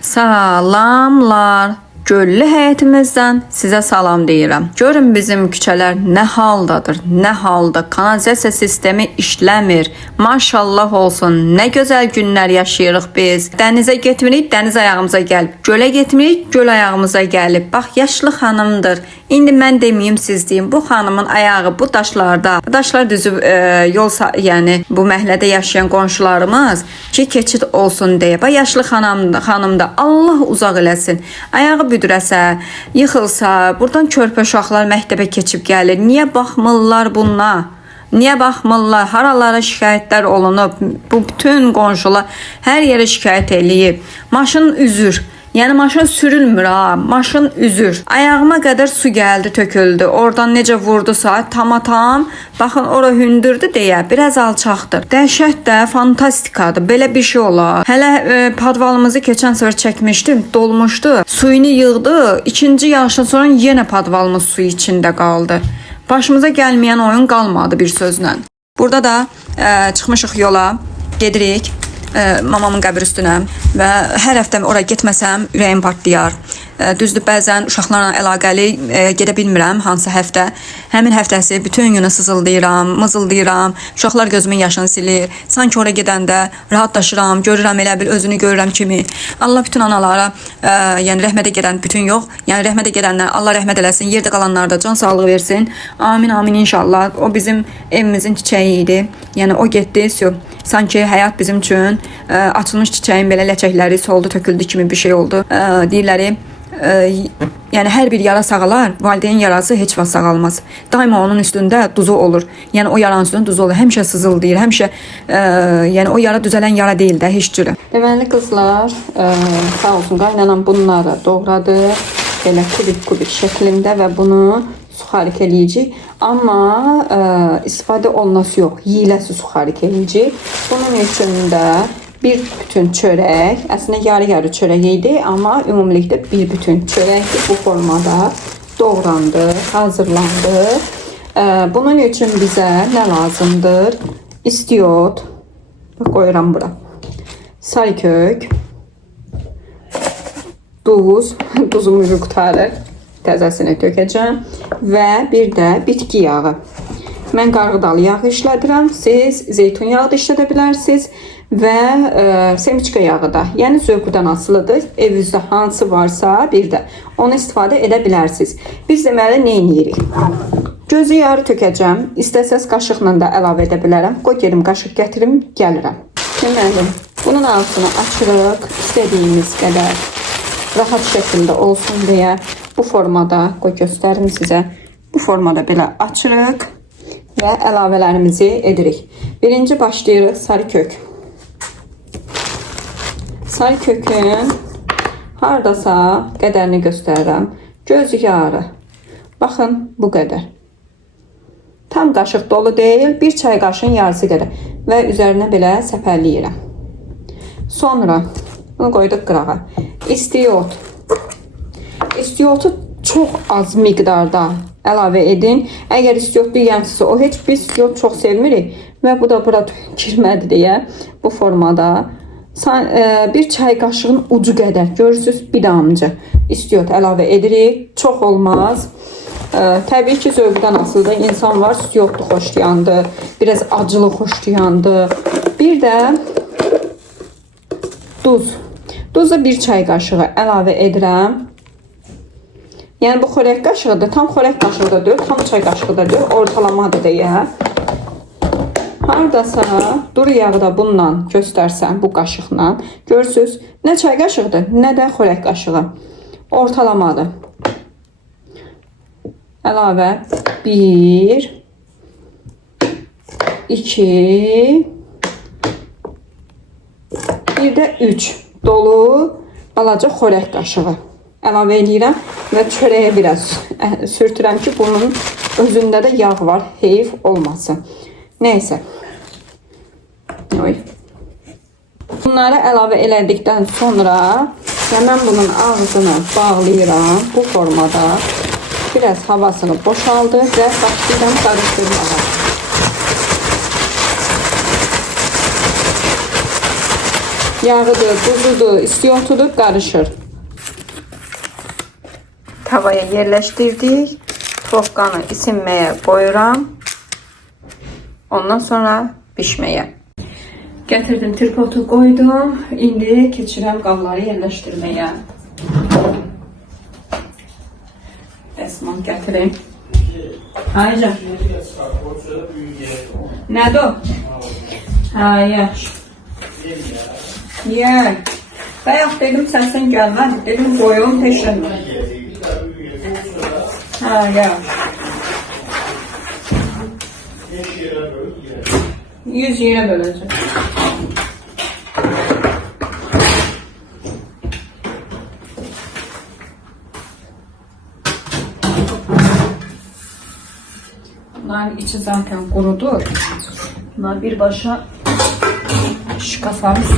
Salamlar. Göllü həyətimizdən sizə salam deyirəm. Görün bizim küçələr nə haldadır, nə halda. Kanalizasiya sistemi işləmir. Maşallah olsun. Nə gözəl günlər yaşayırıq biz. Dənizə getmirik, dəniz ayağımıza gəlib. Gölə getmirik, göl ayağımıza gəlib. Bax, yaşlı xanımdır. İndi mən deməyim, siz deyin. Bu xanımın ayağı bu daşlarda. Daşlar düzüb yol, yəni bu məhəllədə yaşayan qonşularımız ki, keçid olsun deyə. Bax, yaşlı xanım da Allah uzaq eləsin. Ayağı büdürəsə, yıxılsa, buradan körpə uşaqlar məktəbə keçib gəlir. Niyə baxmırlar buna? Niyə baxmırlar? Haralara şikayətlər olunub. Bu bütün qonşular hər yerə şikayət eləyib. Maşın üzür. Yəni maşın sürülmür ha, maşın üzür. Ayağıma qədər su gəldi, töküldü. Oradan necə vurdusa, tam. Baxın, ora hündürdü deyə, biraz alçaqdır. Dəhşət də, fantastikadır. Belə bir şey olar. Hələ padvalımızı keçən səfər çəkmişdim, dolmuşdu. Suyunu yığdı. İkinci yağışdan sonra yenə padvalımız su içində qaldı. Başımıza gəlməyən oyun qalmadı bir sözlə. Burada da çıxmışıq yola, gedirik. Mamamın qəbri üstünə və hər həftə ora getməsəm ürəyim partlayar. Düzdür, bəzən uşaqlarla əlaqəli gedə bilmirəm hansı həftə. Həmin həftəsi bütün günü sızıldayıram, mızıldayıram. Uşaqlar gözümün yaşını silir. Sanki ora gedəndə rahatlaşıram, görürəm elə bil özünü görürəm kimi. Allah bütün analara, yəni rəhmətə gedən bütün yox, yəni rəhmətə gedənlər Allah rəhmət eləsin, yerdə qalanlara da can sağlığı versin. Amin, amin inşallah. O bizim evimizin çiçəyi idi. Yəni o getdi, sanki həyat bizim üçün açılmış çiçəyin belə ləçəkləri soldu, töküldü kimi bir şey oldu. Deyirləri, yəni hər bir yara sağalar, valideyn yarası heç vaxt sağalmaz. Daima onun üstündə duzu olur. Yəni o yaranın üstündə duzu olur. Həmişə sızıldayır, həmişə yəni o yara düzələn yara deyil də heç cürə. Deməli qızlar, sağ olsun qaynanam bunları doğradı. Belə kubik şəklində və bunu suxarik eləyəcək. Amma istifadə olunası yox, yiyiləsi suxarik eləyəcək. Bunun üçün də bir bütün çörək, əslində yarı çörək idi, amma ümumilikdə bir bütün çörəkdir. Bu formada doğrandı, hazırlandı. Bunun üçün bizə nə lazımdır? İstiot, qoyuram bura. Sarı kök, duz, duzum qutarır. Təzəsini tökəcəm və bir də bitki yağı. Mən qarğıdalı yağ işlədirəm, siz zeytun yağı da işlədə bilərsiniz və semiçka yağı da. Yəni zövqdən asılıdır. Evinizdə hansı varsa bir də onu istifadə edə bilərsiniz. Biz deməli nə edirik? Gözü yarı tökəcəm. İstəsəz qaşıqla da əlavə edə bilərəm. Qoy gedim qaşıq gətirim, gəlirəm. Deməli, bunun altını açırıq, istədiyimiz qədər rahat şəkildə olsun deyə. Bu formada, qoy göstərim sizə. Bu formada belə açırıq və əlavələrimizi edirik. Birinci başlayırıq sarı kök. Sarı kökün hardasa qədərini göstərirəm. Göz yarı. Baxın, bu qədər. Tam qaşıq dolu deyil, bir çay qaşığın yarısı qədər. Və üzərinə belə səpələyirəm. Sonra bunu qoyduq qırağa. İstiot. İstiotu çox az miqdarda əlavə edin. Əgər istiotlu yiyənsə, o heç biz istiot çox sevmirik və bu da bura girmədi deyə bu formada bir çay qaşığın ucu qədər görürsünüz, bir damcı istiot əlavə edirik. Çox olmaz. Təbii ki, zövqdən asılıdır. İnsan var, istiotlu xoşlayandı, biraz acılı xoşlayandı. Bir də duz. Duza bir çay qaşığı əlavə edirəm. Yəni bu xörək qaşığıdır, tam xörək qaşığı da deyil, tam çay qaşığı da deyil, ortalamadır deyə. Hardasa duru yağı da bununla göstərsəm, bu qaşıqla, görürsünüz, nə çay qaşığıdır, nə də xörək qaşığı. Ortalamadır. Əlavə 1, 2, bir də 3 dolu balaca xörək qaşığı əlavə edirəm və çörəyə biraz sürtürəm ki, bunun özündə də yağ var, heyif olmasın. Neysə. Bunları əlavə elədikdən sonra mən bunun ağzını bağlayıram bu formada. Biraz havasını boşaldır və başlayıram qarışdırmağa. Yağıdır, duzudur, istiyotudur, qarışır. Tavaya yerləşdirdik. Topqanı isinməyə qoyuram. Ondan sonra pişməyə. Gətirdim, tripodu qoydum. İndi keçirəm qabları yerləşdirməyə. Dəsmal gətirim. Ayca. Nədir o? Hə, yaxşı. Yer. Bayaq dedim səsin gəlmədi. Dedim qoyum peşirmə. Hə, yaxşı. 100 yerə böləcək. Bunların içi zaten kurudu. Bunlar birbaşa şıkasarız.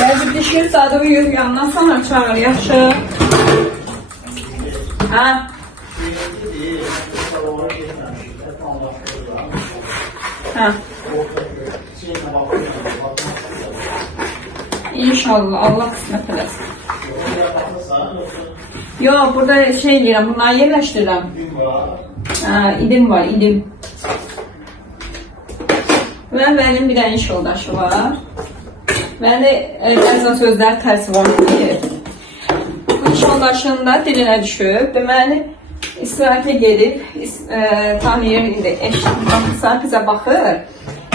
Belki pişir, zaten uyur, yandan sonra çağır, yaxşı. Ha? Ha. İnşallah Allah kısmet eləsin. Yok, burada şey deyirəm, bunları yerləşdirirəm. Ha, idim var, idim. Və mənim bir dənə iş yoldaşı var. Məni bəzən sözlər tərsi var deyir. Bu iş yoldaşının da dilinə düşüb. Deməli, istirahətə gedib, tanıyır, indi eşitmişsə bizə baxır.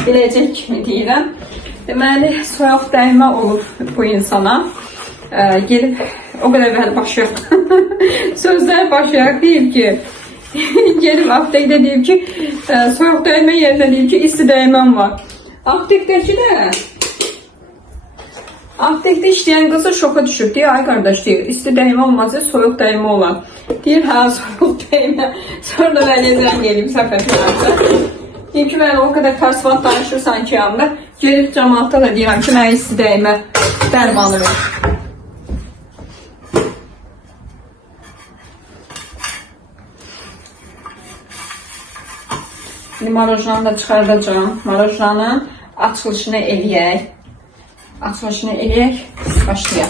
Biləcək kimi deyirəm. Deməli, soyaq dəymə olur bu insana. Gelip o kadar böyle başlayaq. Sözler başlayaq deyib ki, gelip aptekdə deyib ki, soyuq dəymə yerine deyib ki, isti dəyməm var. Aptekdəki də, aptekdə işləyən qızı şoka düşüb. Deyir, ay qardaş deyir, isti dəymə olmaz, soyuq dəymə olan. Deyir, hə, soyuq dəymə. Sonra mən ezən gelib səfəflərdə. Deyir ki, mən o kadar tərsvat danışırsan ki, yanında, gelib cəmaatda da deyirəm ki, mən isti dəymə dərmanı ver. Şimdi marojnanı da çıxardacağım. Marojnanın açılışını eləyək. Başlayaq.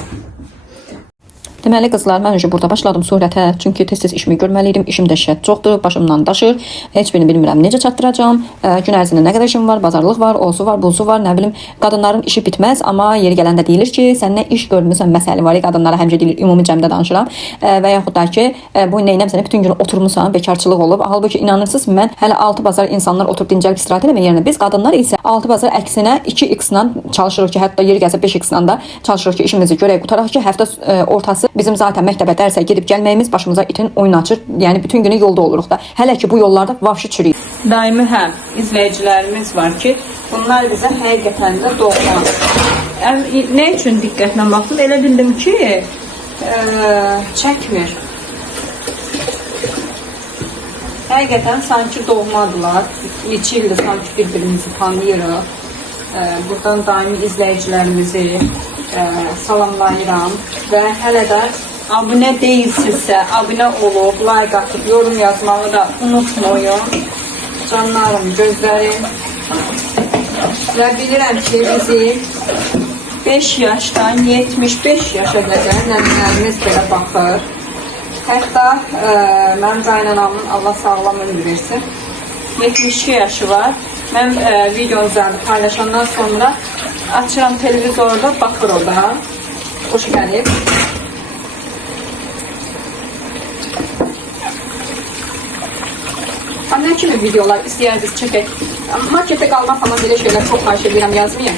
Deməli qızlar, mən öncə burada başladım surətə, çünki tez-tez işimi görməliydim. İşim dəhşət çoxdur, başımdan daşır. Heç birini bilmirəm necə çatdıracağam. Gün ərzində nə qədər işim var, bazarlıq var, osu var, buzu var, nə bilim. Qadınların işi bitməz, amma yeri gələndə deyilir ki, sən nə iş görmüsən, məsələ var. Qadınlara həmişə deyilir, ümumi cəmdə danışıram. Və yaxud da ki, bu neynəmsən, bütün gün oturmusan, bekarçılıq olub. Halbuki inanırsınız, mən hələ 6 bazar insanlar oturub dincəlib istirahət etmə yerinə. Biz qadınlar isə 6 bazar əksinə 2x-la çalışırıq ki, hətta yeri gəlsə 5x-la da çalışırıq ki, işimizi görək, qutaraq ki, həftə ortası bizim zaten məktəbə dərsə gedib gəlməyimiz başımıza itin oyun açır. Yəni bütün günü yolda oluruq da. Hələ ki bu yollarda vahşi çürüyür. Daimi həm izləyicilərimiz var ki, bunlar bizə həqiqətən də doğma. Nə üçün diqqətlə baxdım? Elə bildim ki, çəkmir. Həqiqətən sanki doğmadılar. Neçə ildir sanki bir-birimizi tanıyırıq. Buradan daimi izləyicilərimizi salamlayıram və hələ də abunə deyilsinizsə, abunə olub, like atıb, yorum yazmağı da unutmayın. Canlarım, gözlərim. Və bilirəm ki, bizi 5 yaşdan 75 yaşa qədər nəvələrimiz belə baxır. Hətta mənim qaynanamın Allah sağlam ömür versin, 72 yaşı var. Mən videonuzu paylaşandan sonra açıram televizorda, baxır o da. Hoş gəlib. Nə kimi videolar istəyirsiniz çəkək? Marketdə qalmaq falan belə şeylər çox xahiş edirəm, yazmayın.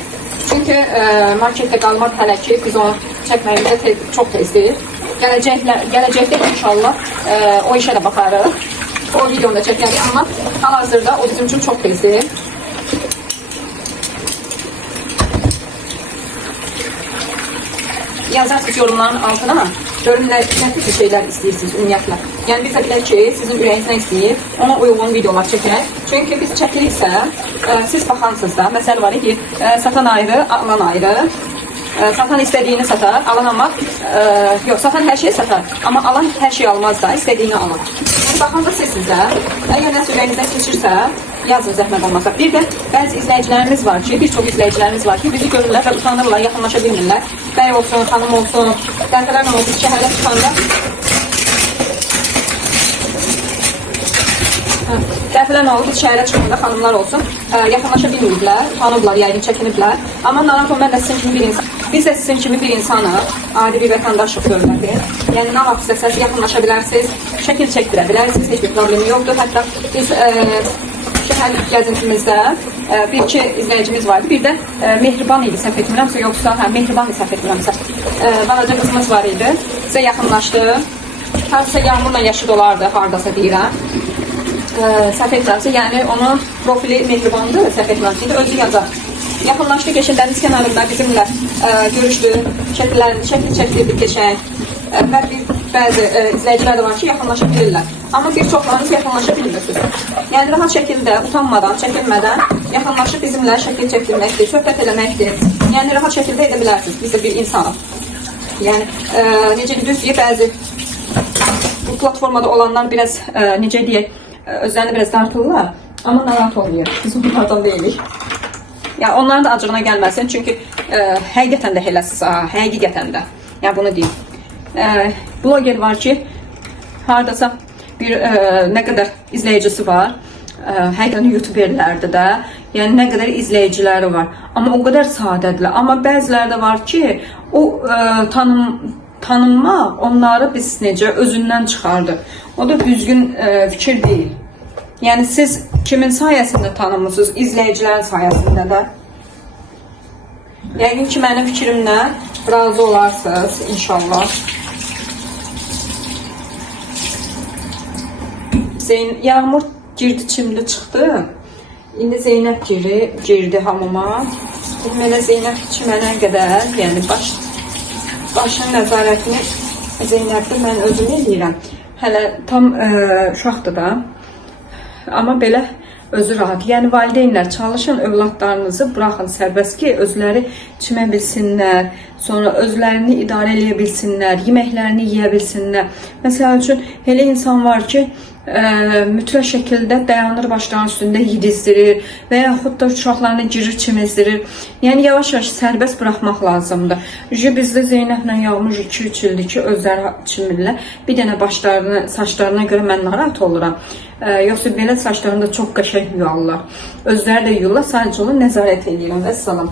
Çünki marketdə qalmaq hələ ki biz onu çəkməyimizə çox tezdir. Gələcəkdə inşallah o işə də baxarıq. O videonu da çəkərik, amma hal-hazırda o bizim üçün çox tezdir. Yazarsınız yorumların altına. Görün nə tür şeylər istəyirsiniz ümumiyyətlə. Yəni biz də bilək ki, sizin ürəyiniz nə istəyir, ona uyğun videolar çəkək. Çünki biz çəkiriksə, siz baxansınız da, məsələ var ki, satan ayrı, alan ayrı. Satan istədiyini satar, alan ama yox, satan hər şeyi satar. Amma alan hər şeyi almaz da, istədiyini alır. Yəni baxanda sizə, əgər nəsə ürəyinizdən keçirsə, yazın zəhmət olmasa. Bir də bəzi izləyicilərimiz var ki, bir çox izləyicilərimiz var ki, bizi görürlər və utanırlar, yaxınlaşa bilmirlər. Bəy olsun, xanım olsun, dəfələrlə olsun, şəhərdə çıxanda dəfələrlə olub şəhərə çıxanda xanımlar olsun, yaxınlaşa bilməyiblər, utanıblar, yəqin çəkiniblər. Amma narahat olmayın, mən də sizin kimi bir insan, biz də sizin kimi bir insanıq, adi bir vətəndaşlıq görmədi. Yəni nə vaxt istəsəz yaxınlaşa bilərsiniz, şəkil çəkdirə bilərsiniz, heç bir problemi yoxdur. Hətta biz şəhər gəzintimizdə bir-iki izləyicimiz vardı. Bir də Mehriban idi, səhv etmirəmsə, yoxsa Mehriban idi, səhv etmirəmsə. Balaca qızımız var idi, bizə yaxınlaşdı. Hardasa yağmurla yaşı dolardı, hardasa deyirəm. Səhv etmirəmsə, yəni onun profili Mehribandır, səhv etmirəmsə, özü yazar. Yaxınlaşdı, keçin dəniz kənarında bizimlə görüşdü, şəkil çəkdirdi keçək. Və bəzi izləyicilər də var ki, yaxınlaşa bilirlər. Amma bir çoxlarınız yaxınlaşa bilmirsiniz. Yəni rahat şəkildə, utanmadan, çəkinmədən yaxınlaşıb bizimlə şəkil çəkdirməkdir, söhbət eləməkdir. Yəni rahat şəkildə edə bilərsiniz. Biz də bir insanıq. Yəni necə düz deyək, bəzi bu platformada olanlar biraz necə deyək, özlərini biraz dartırlar. Amma narahat olmuyor. Biz onlardan deyilik. Yəni onların da acığına gəlməsin. Çünki həqiqətən də eləsiz, həqiqətən də. Yəni bunu deyim. Bloger var ki, hardasa bir nə qədər izləyicisi var. Həqiqətən youtuberlərdir də. Yəni nə qədər izləyiciləri var. Amma o qədər sadədirlər. Amma bəziləri də var ki, o tanınmaq onları biz necə özündən çıxardı. O da düzgün fikir deyil. Yəni siz kimin sayəsində tanımırsınız? İzləyicilərin sayəsində də. Yəqin ki, mənim fikrimlə razı olarsınız inşallah. Yağmur girdi, çimdi çıxdı. İndi Zeynəb girdi hamama. Deməli Zeynəb çimənə qədər, yəni başın nəzarətini Zeynəbdə mən özüm edirəm. Hələ tam uşaqdır da. Amma belə özü rahat. Yəni valideynlər çalışın, övladlarınızı buraxın sərbəst ki, özləri çimə bilsinlər, sonra özlərini idarə edə bilsinlər, yeməklərini yeyə bilsinlər. Məsəl üçün elə insan var ki, mütləq şəkildə dayanır başlarının üstündə yedizdirir və yaxud da uşaqlarını girir çimizdirir. Yəni yavaş-yavaş sərbəst buraxmaq lazımdır. Bizdə Zeynəblə Yağmur 2-3 ildir ki, özləri çimirlər. Bir dənə başlarını, saçlarına görə mən narahat oluram. Yoxsa belə saçlarını da çox qəşəng yuyarlar. Özləri də yuyurlar, sadəcə onu nəzarət edirəm. Vəssalam.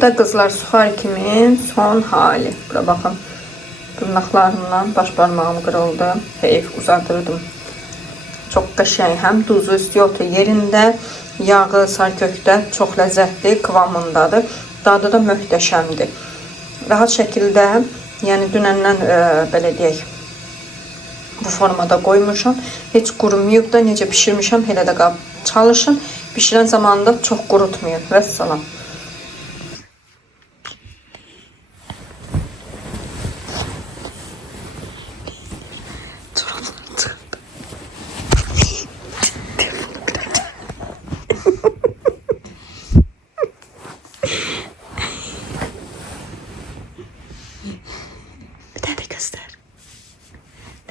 Bu da kızlar Suxarikimin son hali. Bura baxın. Dırnaqlarımdan baş parmağım qırıldı. Heyf uzadırdım. Çox qəşəng, həm duzu istiyotu yerində, yağı sarkökdə çox ləzzətli kıvamındadır. Dadı da möhtəşəmdir. Rahat şəkildə, yəni dünəndən belə deyək, bu formada qoymuşam. Heç qurumayıb da, necə pişirmişəm, elə də qab çalışın. Pişirən zamanında çox qurutmayın. Vəssalam.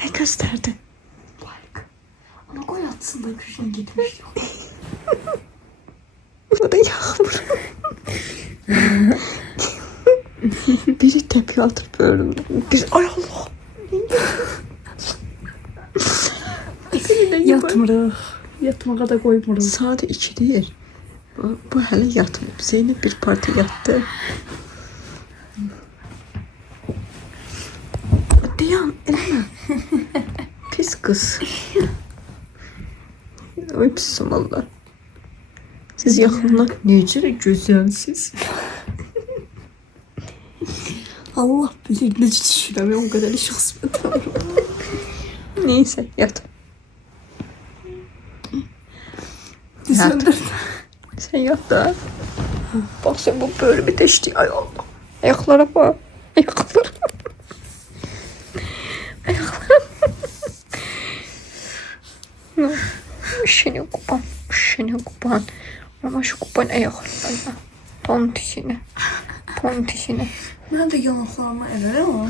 Ne gösterdin? Like. Ana koy atsın da kışına gitmiş. Bu da yağmur. Biri tepiyor atıp böyle. Bir ay Allah. Yatmırıq. Yatmağa da koymuruz. Saat 2 değil. Bu hələ yatmıyor. Zeynep bir parti yattı. Dayan, eləmə. Pis kız. Oy pisim valla. Siz yaxından necə gözəlsiz. Allah bilir necə düşürəm. O qədər iş qismət. Neyse yat. Söndür. Sen yat da. Bak sen bu böyle bir deşti. Ay Allah. Ayaklara bak. Ayaklara. Ayaklara. Üşeni kupan. Üşeni kupan. Ama şu kupan ayaklarına. Tontişine. Tontişine. Mən də yanaqlarıma ərərəm ama.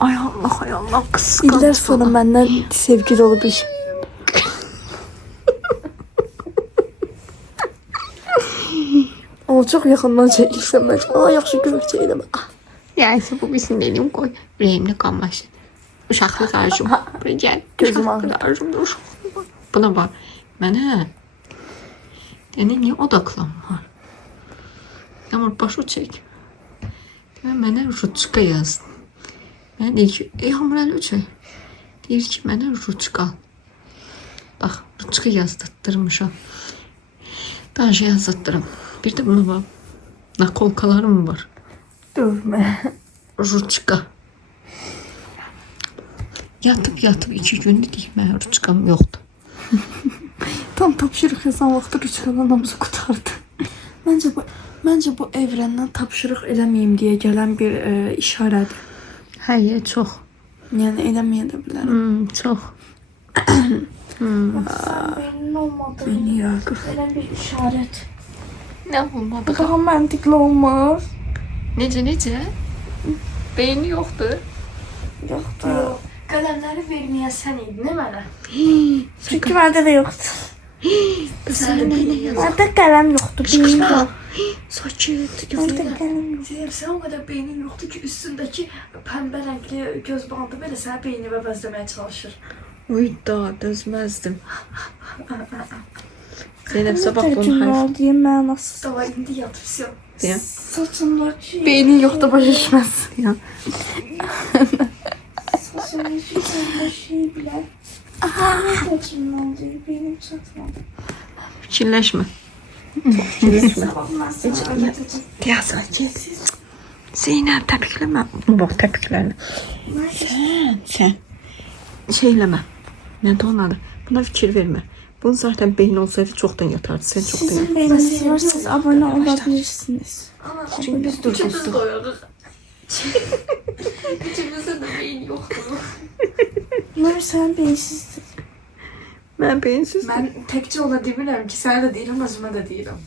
Ay Allah ay Allah. Kıskanç. İllər sonra məndən sevgili olub iş. Ama çok yakından çekilsem bence. Aa yaxşı görəcək eləmə. Neyse bu bizim benim koy. Yüreğimde kalmasın. Uşaqlıq arzum. Buraya gel. Gözüm Uşaqlıq arzum. Buna bak. Mənə. Yani niye odaklanma? Yağmur başı çek. Mənə ruçka yazdın. Mən deyir ki, Yağmur Əliçək. Deyir ki, mənə ruçka al. Bax, ruçka yazdırtdırmışam. Daha şey yazdırtdırım. Bir de buna bak. Nakolkalarım var. Dövmə. Ruçka. Yatıp 2 gündür deyik, mənə ruçkam yoxdur. Tam tapşırıq yazan vaxtı rüçkadan namazı qutardı. Məncə bu evrəndən tapşırıq eləməyim deyə gələn bir işarədir. Hayır, çox. Yəni eləməyə də bilərəm. Çox. Benim olmadı. Beni yaqır. Böyle bir işaret. Ne olmadı? Bu daha məntiqli olmaz. Necə? Beyni yoxdur. Yoxdur. Yok. Kalemleri vermeye sen idin değil mi ana? Çünki məndə də yoxdur. Sən nə yaz? Məndə qələm yoxdur. Beyin var. Sakit. Məndə qələm yoxdur. Zeynep sen o kadar beynin yoktu ki üstündeki pembe renkli göz bandı böyle sana beynini bezlemeye çalışır. Uyda, dözməzdim. Zeynep sabah bunu Tərcümə hayır. ol deyə mənasız. Davay indi yat все. Deyə. Saçındaki... Beynin yoxdur başa düşməz. Ya. Saçındaki pembe şey bile. Saçımın olduğu benim çatmadı. Fikirləşmə. Sabah ben sana anlatacağım. Ya sakit. Zeynep təpikləmə. Bax təpiklərini. Sən. Şeyləmə. Nə də onadı. Buna fikir vermə. Bunun zaten beyin olsaydı çoktan yatardı. Sen çoktan yatardın. Beyniniz varsa abone olabilirsiniz. Çünkü biz durduk. doyuyorduk. İçimizde de beyin yoktu. Nur sen beyinsizdir. Ben beyinsiz. Ben tekçi ola demirəm ki, sənə də deyirəm, özümə də deyirəm.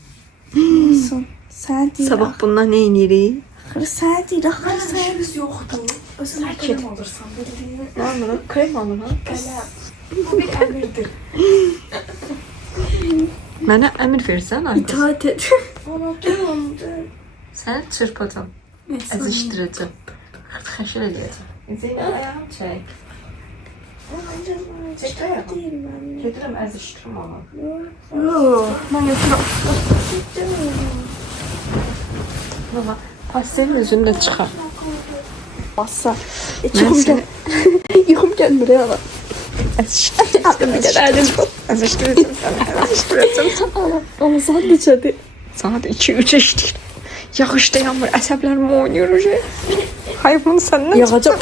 Olsun. Sen değil. Sabah bundan ne inirik? Axırı sen değil. Axırı Mənim sen. işimiz yoxdur. Özünə qələm alırsan, bildiyin Ne alırım? Krem alırım. qələm. Bu bir əmirdir. Mənə əmir versən Aygül. İtaat et. Ana durumdur. Səni çırpacağım. Əzişdirəcəm. Xəşir edəcəm. Zeynə ayağım çək. Çək ayağım. Değil ben. Gedirəm əzişdirim onu. Yok. Ben yapıyorum. Baba, pastelin üzünü də çıxar. Masa. Yuxum gəl. Yuxum gəlmir ya. Bir də əlim bu. Ama saat neçədir? Saat 2-3 işləyir. Yağış da yağmır, əsəblərim oynayır. Hayır bunu səndən Yağacaq.